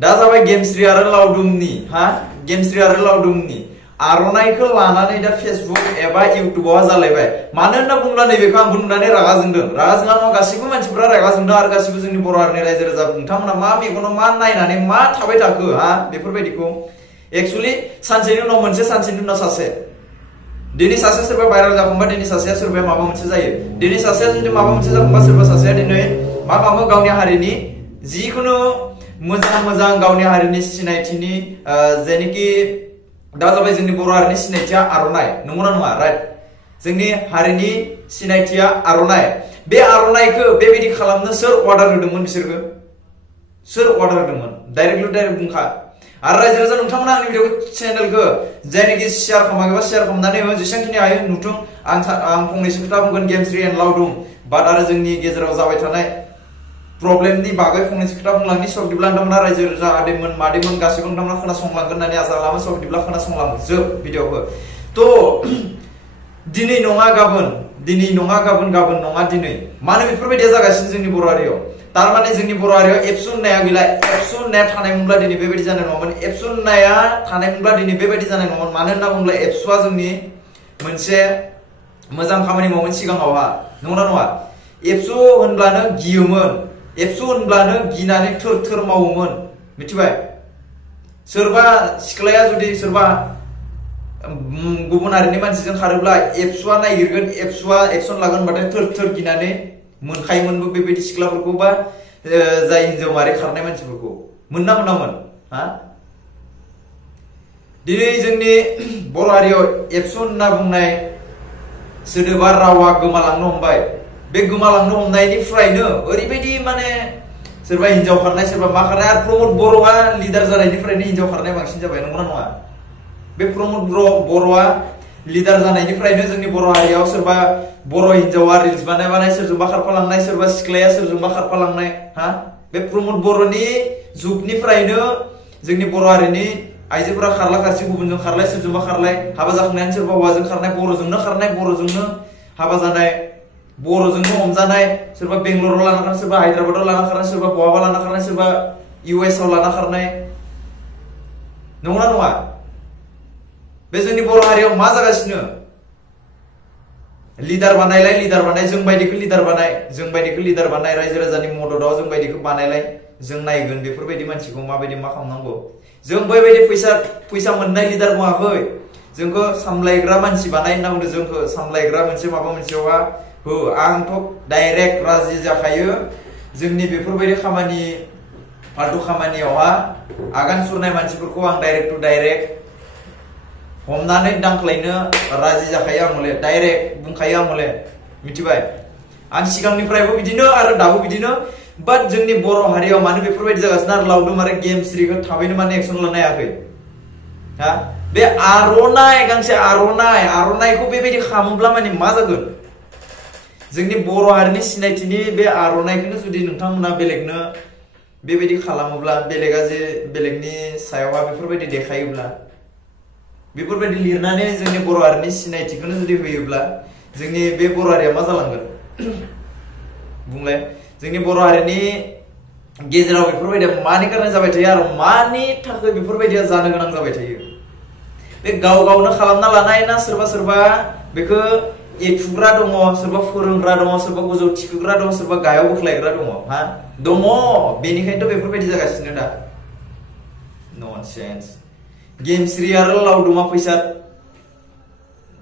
दा जाबाय गेमस्रि आरो लावदुमनि हा गेमस्रि आरो लावदुमनि आर'नाइखौ लानानै दा फेसबुक एबा इउटुबाव जालायबाय मानो होनना बुङोब्ला नैबेखौ आंबो नुनानै रागा जोंदों गासिबो मानसिफोरा रागा जोंदों आरो गासिबो जोंनि बर' हारिनि रायजो राजा नोंथांमोना मा मेगनाव मा नायनानै मा थाबाय थाखो हा बेफोरबायदिखौ एक्चुअली सानसेनि उनाव मोनसे सानसेनि उनाव सासे दिनै सासे सोरबा भाइराल जाखांबा दिनै सासेया सोरबाया माबा मोनसे जायो दिनै सासेया जुदि माबा मोनसे जाखांबा सोरबा सासेया दिनै मा खालामो गावनि हारिनि जिखुनु मोजां गावनि हारिनि सिनायथिनि जेनेखि दा जाबाय जोंनि बर' हारिनि सिनायथिया आर'नाइ नंगौना नङा राइट जोंनि हारिनि सिनायथिया आर'नाइ बे आर'नाइखौ बेबायदि खालामनो सोर अर्डार होदोंमोन बिसोरखौ सोर अर्डार होदोंमोन डाइरेक्ट बुंखा आरो रायजो राजा नोंथांमोना आंनि भिडिअ चेनेलखौ जायनाखि शेयार खालामाखैबा शेयार खालामनानै जेसेबांखिनि हायो नुथों आं फंनैसो खोथा बुंगोन गेमस्रि एन्ड लावदुम बाट आरो जोंनि गेजेराव जाबाय थानाय प्रब्लेमनि बागै फंनैसो खोथा बुंलांनि सब दिब्ला नोंथांमोना रायजो राजा आदैमोन मादैमोन गासिबो नोंथांमोना खोनासंलांगोन होननानै आसा खालामो सब दिब्ला खोनासंलांजोब भिडिअखौ तो दिनै नङा गाबोन गाबोन नङा दिनै मानो बेफोरबायदिया जागासिनो जोंनि बर' हारियाव तारमाने जोंनि बर' हारियाव एबसु होननाया गैला एबसु होननाया थानायमोनब्ला दिनै बेबायदि जानाय नङामोन एबसु होननाया थानायमोनब्ला दिनै बेबायदि जानाय नङामोन मानो होनना बुङोब्ला एबसुआ जोंनि मोनसे मोजां खामानि मावोमोन सिगाङावहा नंगौना नङा एबसु होनब्लानो गियोमोन एबसु होनब्लानो गिनानै थोर मावोमोन मिथिबाय सोरबा सिख्लाया जुदि सोरबा गुबुन हारिनि मानसिजों खारोब्ला एबसुआ नागिरगोन एबसुआ एक्सन लागोन बाथाय थोर गिनानै मोनखायोमोनबो बेबायदि सिख्लाफोरखौ बा जाय हिनजाव माहारि खारनाय मानसिफोरखौ मोनना मोनामोन हा दिनै जोंनि बर' हारियाव एबसु होनना बुंनाय सोदोबा रावा गोमालांनो हमबाय बे गोमालांनो हमनायनिफ्रायनो ओरैबायदि माने सोरबा हिनजाव खारनाय सोरबा मा खारनाय आरो प्रमद बर'आ लिडार जानायनिफ्रायनो हिनजाव खारनाय बांसिन जाबाय नंगौना नङा बे प्रमद बर'आ लिडार जानायनिफ्रायनो जोंनि बर' हारियाव सोरबा बर' हिनजावा रिल्स बानाय सोरजोंबा खारफालांनाय सोरबा सिख्लाया सोरजोंबा खारफालांनाय हा बे प्रमद बर'नि जुगनिफ्रायनो जोंनि बर' हारिनि आइजोफोरा खारला खारसि गुबुनजों खारलाय सोरजोंबा खारलाय हाबा जाखांनायानो सोरबा हौवाजों खारनाय बर'जोंनो हाबा जानाय बर'जोंनो हमजानाय सोरबा बेंगलराव लाना खारनाय सोरबा हायद्राबादाव लाना खारनाय सोरबा बहाबा लाना खारनाय सोरबा US आव लाना खारनाय नंगौना नङा बे जोंनि बर' हारियाव मा जागासिनो लिडार बानाय जों बायदिखौ लिडार बानाय रायजो राजानि मददाव जों बायदिखौ बानायलाय जों नायगोन बेफोरबायदि मानसिखौ माबायदि मा खालामनांगौ जों बैबायदि फैसा मोननाय लिडार बुङाखै जोंखौ सामलायग्रा मानसि बानाय होनना बुंदों जोंखौ सामलायग्रा मोनसे माबा मोनसेयावहा हो आंथ' डाइरेक्ट राजि जाखायो जोंनि बेफोरबायदि खामानि फाल्तु खामानियावहा आगान सुरनाय मानसिफोरखौ आं डाइरेक्ट हमनानै दांख्लायनो राजि जाखायो आं हले डाइरेक्ट बुंखायो आं हले मिथिबाय आं सिगांनिफ्रायबो बिदिनो आरो दाबो बिदिनो बाट जोंनि बर' हारियाव मानो बेफोरबायदि जागासिनो आरो लावदुम आरो गेमस्रिखौ थाबैनो माने एक्सन लानो हायाखै हा बे आर'नाइ गांसे आर'नाइखौ बेबायदि खालामोब्ला माने मा जागोन जोंनि बर' हारिनि सिनायथिनि बे आर'नाइखौनो जुदि नोंथांमोना बेलेगनो बेबायदि खालामोब्ला बेलेगा जे बेलेगनि सायावहा बेफोरबायदि देखायोब्ला बेफोरबायदि लिरनानै जोंनि बर' हारिनि सिनायथिखौनो जुदि होयोब्ला जोंनि बे बर' हारिया मा जालांगोन बुंलाय जोंनि बर' हारिनि गेजेराव बेफोरबायदिया मानि कारणे जाबाय थायो आरो मानि थाखाय बेफोरबायदिया जानो गोनां जाबाय थायो बे गावनो खालामना लानाय ना सोरबा बेखौ एथुग्रा दङ सोरबा फोरोंग्रा दङ सोरबा गोजौ थिखोग्रा दङ सोरबा गाहायाव बोख्लायग्रा दङ हा दङ बेनिखायनोथ' बेफोरबायदि जागासिनो दा ननसेन्स गेमस्रि आरो लावदुमा फैसा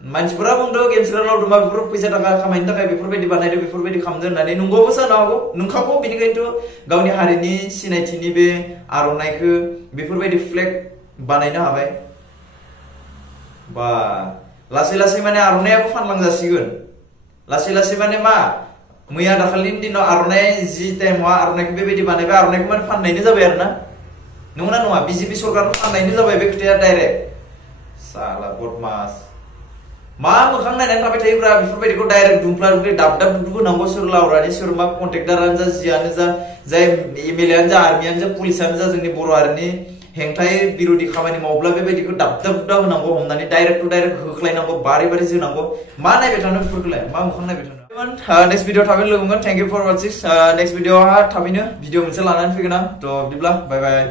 मानसिफोरा बुंदों गेमस्रि आरो लावदुमा बेफोर फैसा थाखा खामायनो थाखाय बेफोरबायदि बानायदों बेफोरबायदि खालामदों होननानै नंगौबो जानो हागौ नंखागौ बेनिखायनोथ' गावनि हारिनि सिनायथिनि बे आर'नाइखौ बेफोरबायदि फ्लेग बानायनो हाबाय बा लासै माने आर'नाइयाबो फानलांजासिगोन लासै माने मा मैया दाखालिनि दिनाव आर'नाइ जि टाइमाव आर'नाइखौ बेबायदि बानायबाय आर'नाइखौ माने फाननायनो जाबाय आरो ना नंगौना नङा बिजेपि सरकार फाननायनो जाबाय बे खोथाया डाइरेक्ट साला बदमास मा मोखां नायनानै थाबाय थायोब्रा बेफोरबायदिखौ डाइरेक्ट दुमफ्ला दाब होनांगौ सोर लावरानि सोर मा कन्ट्रेक्टारानो जा जियानो जा जाय MLA आनो जा आर्मियानो जा पुलिसानो जा जोंनि बर' हारिनि हेंथायै बिरोधि खामानि मावब्ला बेबायदिखौ दाब होनांगौ हमनानै डाइरेक्ट होख्लायनांगौ बारे जोनांगौ मा नायबाय थानो बेफोरखौलाय मा मोखां नायबाय थानो नेक्स्ट भिडिअ थाबैनो लोगो मोनगोन thank you for watching next video थाबैनो भिडिअ मोनसे लानानै फैगोन आं थ' बिदिब्ला बाय